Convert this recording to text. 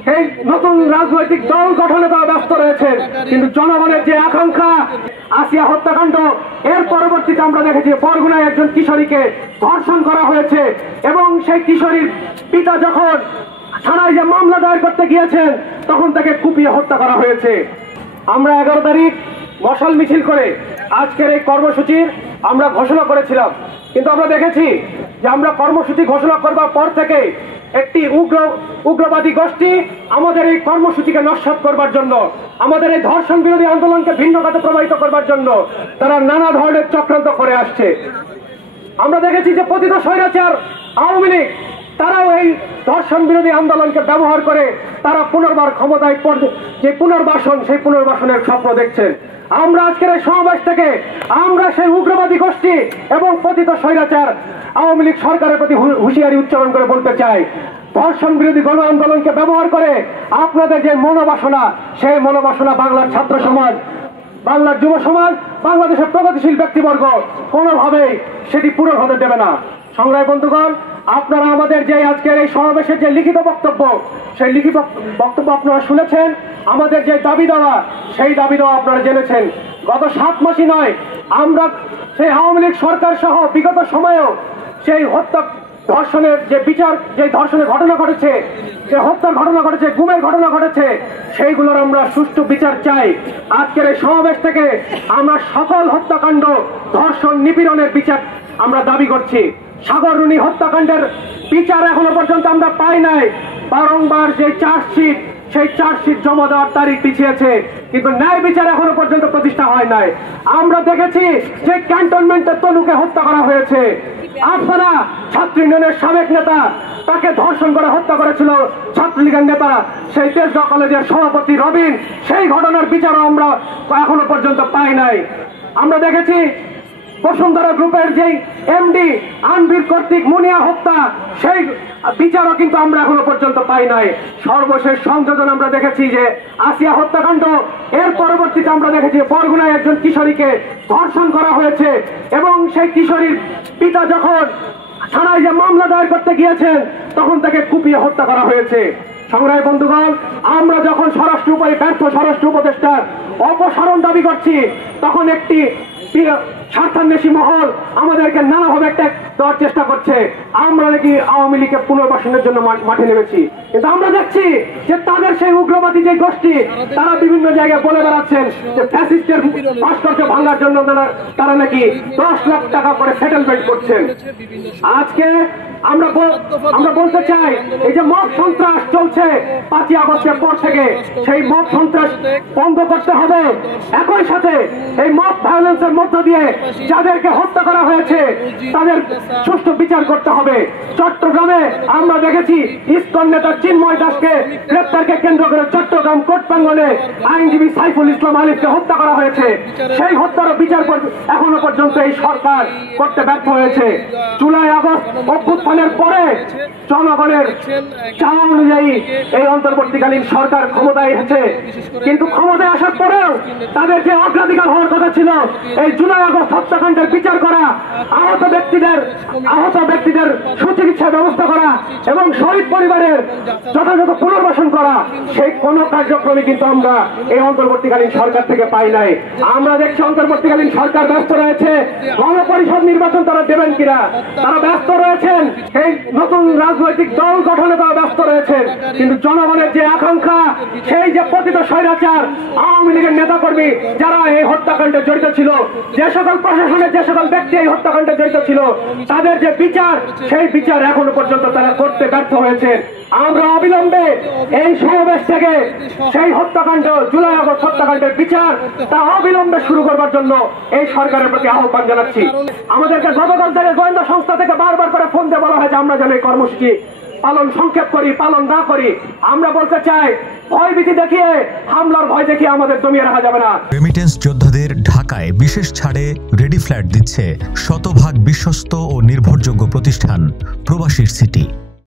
এই নতুন রাজনৈতিক দল গঠনে তারা ব্যস্ত রয়েছেন, কিন্তু জনগণের যে আকাঙ্ক্ষা আসিয়া হত্যাকাণ্ড এর পরবর্তীতে আমরা দেখেছি বরগুনায় একজন কিশোরীকে ধর্ষণ করা হয়েছে এবং সেই কিশোরীর পিতা যখন থানায় যে মামলা দায়ের করতে গিয়েছেন তখন তাকে কুপিয়ে হত্যা করা হয়েছে। আমরা 11 তারিখ মশাল মিছিল করে আজকের এই কর্মসূচির আমরা ঘোষণা করেছিলাম, কিন্তু আমরা দেখেছি যে আমরা কর্মসূচি ঘোষণা করবার পর থেকে একটি উগ্রবাদী গোষ্ঠী আমাদের এই কর্মসূচিকে নস্যাৎ করবার জন্য, আমাদের এই ধর্ষণ বিরোধী আন্দোলনকে ভিন্ন খাতে প্রবাহিত করবার জন্য তারা নানা ধরনের চক্রান্ত করে আসছে। আমরা দেখেছি যে পতিত স্বৈরাচার আওয়ামী লীগ তারাও এই ধর্ষণ বিরোধী আন্দোলনকে ব্যবহার করে তারা পুনর্বার ক্ষমতায় যে পুনর্বাসন, সেই পুনর্বাসনের স্বপ্ন দেখছেন। আমরা আজকের এই সমাবেশ থেকে আমরা সেই উগ্রবাদী গোষ্ঠী এবং পতিত স্বৈরাচার আওয়ামী লীগ সরকারের প্রতি হুঁশিয়ারি উচ্চারণ করে বলতে চাই, ধর্ষণ বিরোধী গণ আন্দোলনকে ব্যবহার করে আপনাদের যে মনোবাসনা, সেই মনোবাসনা বাংলার ছাত্র সমাজ, বাংলার যুব সমাজ, বাংলাদেশের প্রগতিশীল ব্যক্তিবর্গ কোনোভাবেই সেটি পূরণ হতে দেবে না। সংগ্রামী বন্ধুগণ, আপনারা আমাদের যে আজকের এই সমাবেশের যে লিখিত বক্তব্য, সেই লিখিত বক্তব্য আপনারা শুনেছেন। আমাদের যে দাবি দেওয়া, সেই দাবি দেওয়া আপনারা জেনেছেন। গত 7 মাসই নয়, আমরা সেই আওয়ামী লীগ সরকার সহ বিগত সময়েও সেই হত্যা ধর্ষণের যে বিচার, যে ধর্ষণের ঘটনা ঘটেছে, যে হত্যার ঘটনা ঘটেছে, গুমের ঘটনা ঘটেছে, সেইগুলোর আমরা সুষ্ঠু বিচার চাই। আজকের এই সমাবেশ থেকে আমরা সকল হত্যাকাণ্ড, ধর্ষণ, নিপীড়নের বিচার আমরা দাবি করছি। সাগর রুনি হত্যাকাণ্ডের বিচার এখনো পর্যন্ত আমরা পাই নাই। বারংবার যে চার্জশিট, সেই চার্জশিট জমা দেওয়ার তারিখ পিছিয়েছে, কিন্তু ন্যায় বিচার এখনো পর্যন্ত প্রতিষ্ঠা হয় নাই। আমরা দেখেছি যে ক্যান্টনমেন্টের তনুকে হত্যা করা হয়েছে। আপনারা ছাত্র ইউনিয়নের সাবেক নেতা, তাকে ধর্ষণ করে হত্যা করেছিল ছাত্রলীগের নেতারা, সেই তেজগাঁও কলেজের সভাপতি রবিন, সেই ঘটনার বিচারও আমরা এখনো পর্যন্ত পাই নাই। আমরা দেখেছি বসুন্ধরা গ্রুপের যেই এমডি আনভির কর্তৃক মুনিয়া হত্যা, সেই বিচারও কিন্তু আমরা এখনো পর্যন্ত পাই নাই। সর্বশেষ সংযোজন আমরা দেখেছি যে আসিয়া হত্যাকাণ্ড এর পরবর্তীতে আমরা দেখেছি বরগুনায় একজন কিশোরীকে ধর্ষণ করা হয়েছে এবং সেই কিশোরীর পিতা যখন থানায় যে মামলা দায়ের করতে গিয়েছেন তখন তাকে কুপিয়ে হত্যা করা হয়েছে। সংগ্রামী বন্ধুগণ, আমরা যখন ব্যর্থ স্বরাষ্ট্র উপদেষ্টার অপসারণ দাবি করছি, তখন একটি স্বার্থান্বেষী মহল আমাদেরকে নানাভাবে একটা দেওয়ার চেষ্টা করছে। আমরা নাকি আওয়ামী লীগকে পুনর্বাসনের জন্য মাঠে নেমেছি, কিন্তু আমরা দেখছি যে তাদের সেই উগ্রবাদী যে গোষ্ঠী, তারা বিভিন্ন জায়গায় বলে বেড়াচ্ছেন যে ফ্যাসিস্টের ভাস্কর্য ভাঙার জন্য তারা নাকি 10 লাখ টাকা করে সেটেলমেন্ট করছেন। আজকে আমরা বলতে চাই, এই যে মব সন্ত্রাস চলছে 5ই আগস্টের পর থেকে, সেই মব সন্ত্রাস বন্ধ করতে হবে। একই সাথে এই মব ভায়োলেন্সের মধ্য দিয়ে যাদেরকে হত্যা করা হয়েছে তাদের সুষ্ঠু বিচার করতে হবে। চট্টগ্রামে আমরা দেখেছি ইসকন নেতা চিন্ময় দাসকে গ্রেপ্তারকে কেন্দ্র করে চট্টগ্রাম কোর্ট প্রাঙ্গণে আইনজীবী সাইফুল ইসলাম আলিফকে হত্যা করা হয়েছে। সেই হত্যার বিচার এখনো পর্যন্ত এই সরকার করতে ব্যর্থ হয়েছে। জুলাই আগস্ট অভ্যুত্থানের পরে জনগণের চাওয়া অনুযায়ী এই অন্তর্বর্তীকালীন সরকার ক্ষমতায় এসেছে, কিন্তু ক্ষমতায় আসার পরেও তাদের যে অগ্রাধিকার হওয়ার কথা ছিল এই জুলাই আগস্ট হত্যাকাণ্ডের বিচার করা, আহত ব্যক্তিদের সুচিকিৎসার ব্যবস্থা করা এবং শহীদ পরিবারের যথাযথ পুনর্বাসন করা, সেই কোন কার্যক্রমে কিন্তু আমরা এই অন্তর্বর্তীকালীন সরকার থেকে পাই নাই। আমরা দেখছি অন্তর্বর্তীকালীন সরকার ব্যস্ত রয়েছে গণপরিষদ নির্বাচন তারা দেবেন কিনা, তারা ব্যস্ত রয়েছেন এই নতুন রাজনৈতিক দল গঠনে তারা ব্যস্ত রয়েছেন, কিন্তু জনগণের যে আকাঙ্ক্ষা, সেই যে পতিত স্বৈরাচার আওয়ামী লীগের নেতাকর্মী যারা এই হত্যাকাণ্ডে জড়িত ছিল, যে সকল প্রশাসনের যে সকল ব্যক্তি এই হত্যাকাণ্ডে জড়িত ছিল, তাদের যে বিচার, সেই বিচার এখনো পর্যন্ত তারা করতে ব্যর্থ হয়েছে। আমরা অবিলম্বে এই সমাবেশ থেকে সেই হত্যাকাণ্ড, জুলাই আগস্ট হত্যাকাণ্ডের বিচার তা অবিলম্বে শুরু করবার জন্য এই সরকারের প্রতি আহ্বান জানাচ্ছি। আমাদেরকে গতকাল থেকে গোয়েন্দা সংস্থা থেকে বারবার করে ফোন দিয়ে বলা হয়েছে আমরা যেন এই কর্মসূচি সংক্ষেপ করি, পালন না করি। আমরা বলতে চাই, ভয়ভীতি দেখিয়ে, হামলার ভয় দেখিয়ে আমাদের দমিয়ে রাখা যাবে না। রেমিটেন্স যোদ্ধাদের ঢাকায় বিশেষ ছাড়ে রেডি ফ্ল্যাট দিচ্ছে শতভাগ বিশ্বস্ত ও নির্ভরযোগ্য প্রতিষ্ঠান প্রবাসীর সিটি।